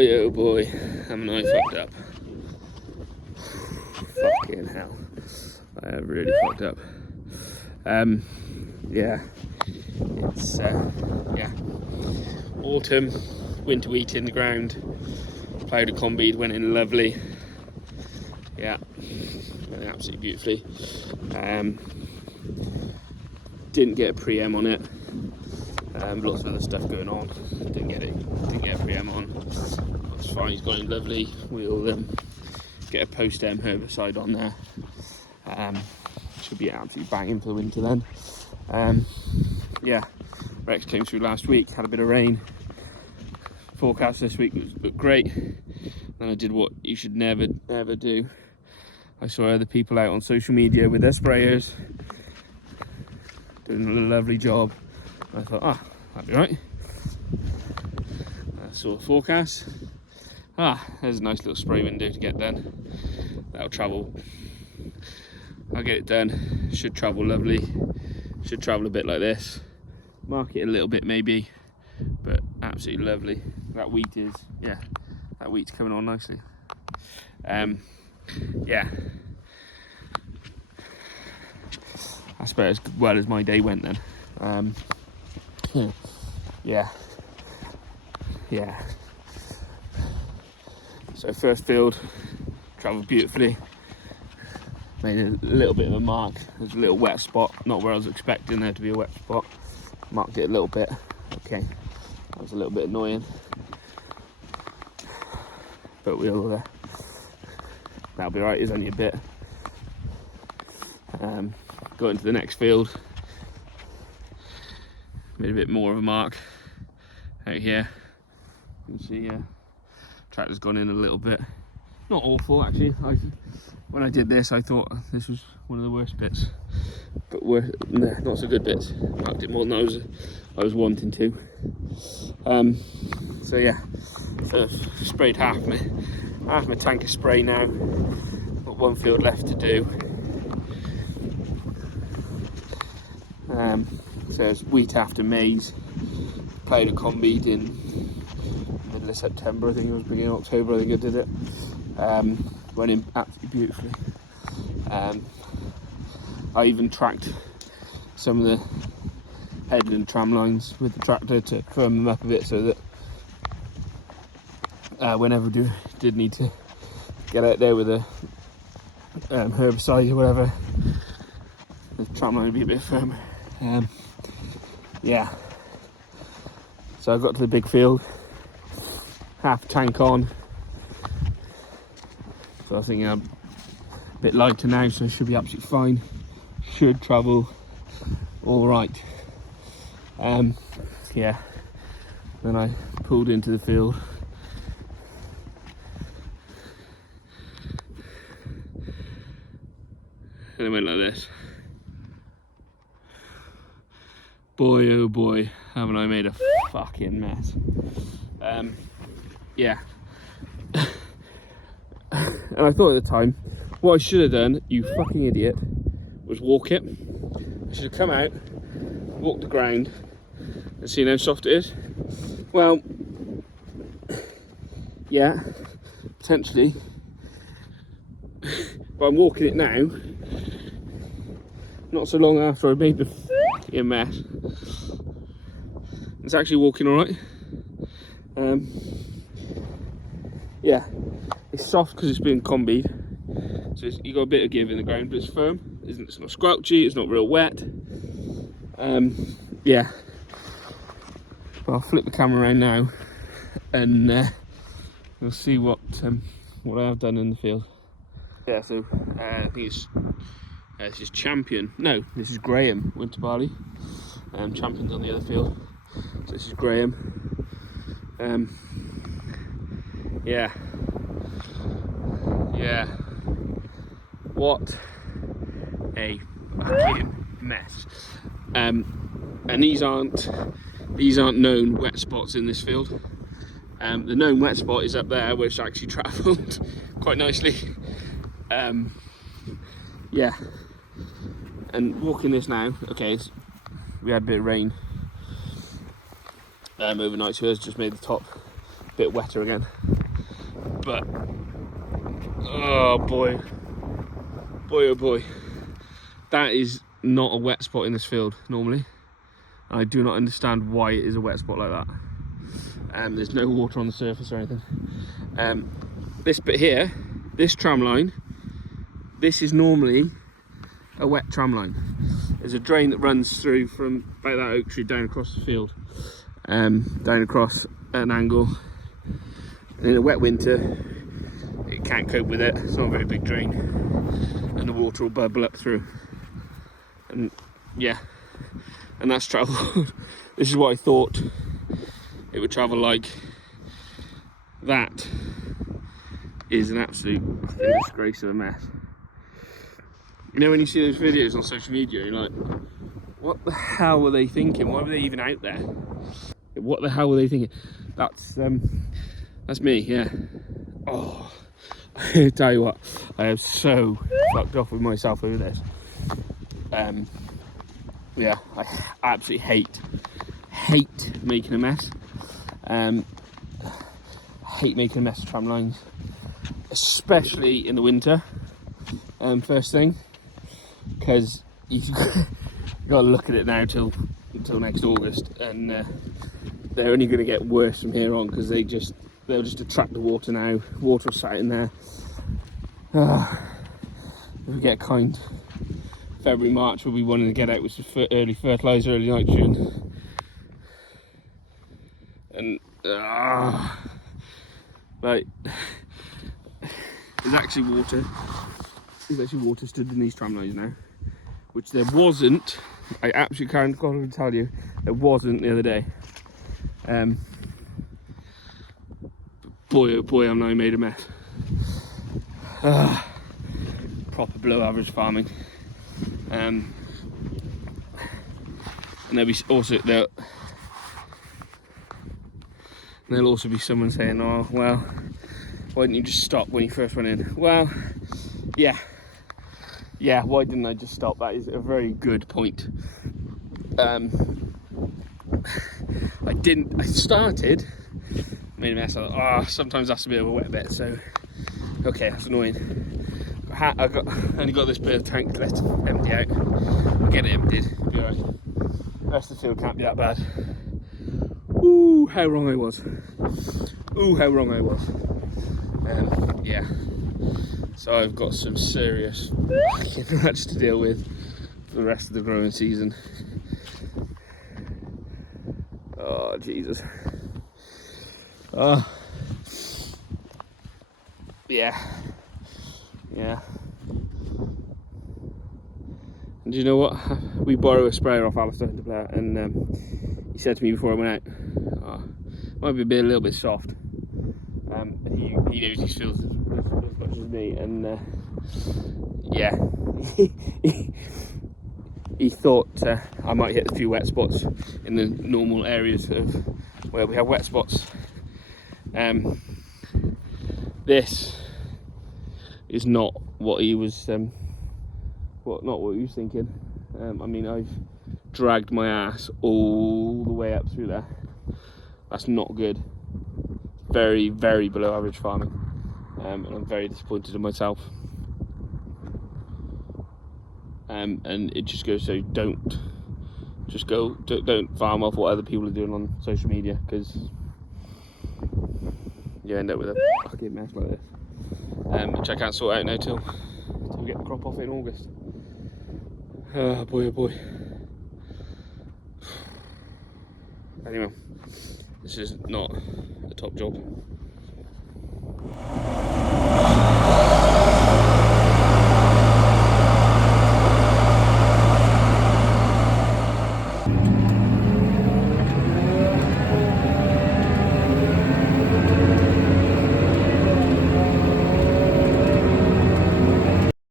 Boy, oh boy, haven't I fucked up. Fucking hell. I have really fucked up. Yeah. It's, yeah. Autumn, winter wheat in the ground. Ploughed a combi, went in lovely. Yeah. Went absolutely beautifully. Didn't get a pre-em on it. Lots of other stuff going on. Didn't get a pre-em on. That's fine, he's gone in lovely. We'll get a post-em herbicide on there. Should be absolutely banging for the winter then. Yeah, Rex came through last week, had a bit of rain. Forecast this week looked great. Then I did what you should never ever do. I saw other people out on social media with their sprayers doing a lovely job. I thought, that'd be right. I saw the forecast. There's a nice little spray window to get done. That'll travel. I'll get it done. Should travel lovely. Should travel a bit like this. Mark it a little bit maybe, but absolutely lovely. That wheat is, that wheat's coming on nicely. Yeah. That's about as well as my day went then. Yeah. So first field, travelled beautifully. Made a little bit of a mark. There's a little wet spot, not where I was expecting there to be a wet spot. Marked it a little bit. Okay, that was a little bit annoying, but we'll that'll be right. It's only a bit. Got into the next field. Made a bit more of a mark out here. You can see, tractor's gone in a little bit. Not awful actually. When I did this, I thought this was one of the worst bits, but not so good bits. Marked it more than I was wanting to. So yeah, sprayed half my tank of spray now. Got one field left to do. So it's wheat after maize. Ploughed a combi in middle of September, I think it was, beginning of October, I think I did it. Went in absolutely beautifully. I even tracked some of the head and tram lines with the tractor to firm them up a bit, so that whenever did need to get out there with a herbicide or whatever, the tram line would be a bit firmer. Yeah. So I got to the big field, half tank on. So I think I'm a bit lighter now, so it should be absolutely fine. Should travel all right. Yeah. Then I pulled into the field. And it went like this. Boy, oh boy, haven't I made a fucking mess. Yeah. And I thought at the time, what I should have done, you fucking idiot, was walk it. I should have come out, walked the ground, and seen how soft it is. Well, yeah, potentially. But I'm walking it now, not so long after I made the fucking mess. It's actually walking alright. Yeah, it's soft because it's been combied, so you got a bit of give in the ground, but it's firm. It's not squelchy, it's not real wet. Yeah, but I'll flip the camera around now and we'll see what I have done in the field. Yeah, so I think this is Champion. No, this is Graham winter barley. Champion's on the other field. So this is Graham. Yeah. What a fucking mess. And these aren't known wet spots in this field. The known wet spot is up there, which actually travelled quite nicely. Yeah. And walking this now, okay, we had a bit of rain overnight, so it's just made the top a bit wetter again. But oh boy, oh boy, that is not a wet spot in this field normally. I do not understand why it is a wet spot like that. There's no water on the surface or anything. This bit here, this tram line, this is normally a wet tram line. There's a drain that runs through from about that oak tree down across the field, down across an angle. And in a wet winter, it can't cope with it. It's not a very big drain, and the water will bubble up through. And yeah, and that's travelled. This is what I thought it would travel like. That is an absolute disgrace of a mess. You know, when you see those videos on social media, you're like, what the hell were they thinking? Why were they even out there? What the hell were they thinking? That's me, yeah. Oh, I tell you what, I am so fucked off with myself over this. Yeah, I absolutely hate making a mess. Hate making a mess of tram lines, especially in the winter. First thing, because you've got to look at it now until next August, and they're only going to get worse from here on, because they'll just attract the water now. Water will sat in there. If we get kind, February, March, we'll be wanting to get out with some early fertiliser, early nitrogen, and like, there's actually water stood in these tram lines now, which there wasn't. I absolutely can't tell you, there wasn't the other day. Boy, oh boy, I'm now made a mess. Proper below average farming. And there'll also be someone saying, oh well, why didn't you just stop when you first went in? Well, yeah, why didn't I just stop? That is a very good point. I started, made a mess. I thought, sometimes that's a bit of a wet bit, so okay, that's annoying. I only got this bit of tank left to empty out. I'll get it emptied, it'll be alright. The rest of the field can't be that bad. Ooh, how wrong I was. Yeah, so I've got some serious fucking rats to deal with for the rest of the growing season. Oh Jesus. Yeah. And do you know what? We borrow a sprayer off Alistair to play out, and he said to me before I went out, might be a little bit soft. And he knows his fields as much as me, and yeah, he thought I might hit a few wet spots in the normal areas of where we have wet spots. This is not what he was not what he was thinking. I mean, I've dragged my ass all the way up through there. That's not good. Very, very below average farming, and I'm very disappointed in myself. And it just goes so don't farm off what other people are doing on social media, because you end up with a fucking mess like this, which I can't sort out now till we get the crop off in August. Oh boy. Anyway, this is not a top job.